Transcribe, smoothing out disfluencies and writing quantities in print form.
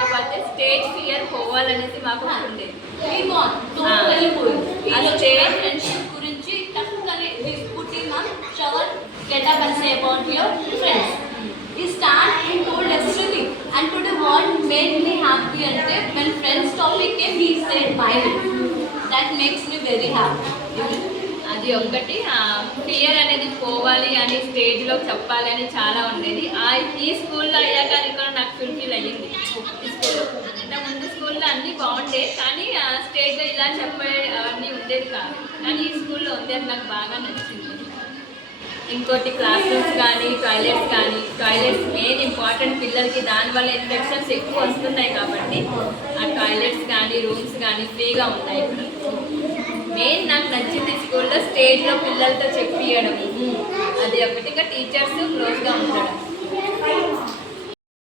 కాకపోతే stage fear పోవాలనేసి మాకు ఉండేది. ఫ్రెండ్షిప్ గురించి టక్కునే shower get up and say about your friends. He start and told everything. And today what made me happy ante when friends topic came, he said mine. That makes me very happy. అది ఒకటి fear అనేది పోవాలి అని స్టేజ్లో చెప్పాలి అని చాలా ఉండేది. ఈ స్కూల్లో అయ్యాక అది కూడా నాకు ఫుల్ఫిల్ అయ్యింది. ఈ స్కూల్లో అంటే ముందు స్కూల్లో అన్నీ బాగుండేది, కానీ స్టేజ్లో ఇలా చెప్పే అవన్నీ ఉండేది కాదు. కానీ ఈ స్కూల్లో ఉంది, అది నాకు బాగా నచ్చింది. ఇంకోటి క్లాస్ రూమ్స్ కానీ టాయిలెట్స్ మెయిన్ ఇంపార్టెంట్ పిల్లలకి. దానివల్ల ఇన్ఫెక్షన్స్ ఎక్కువ వస్తున్నాయి కాబట్టి ఆ టాయిలెట్స్ కానీ రూమ్స్ కానీ ఫ్రీగా ఉన్నాయి ఇప్పుడు. మెయిన్ నాకు నచ్చింది స్కూల్లో స్టేజ్లో పిల్లలతో చెప్పియడం, అది ఒకటి. ఇంకా టీచర్స్ క్లోజ్గా ఉండడం.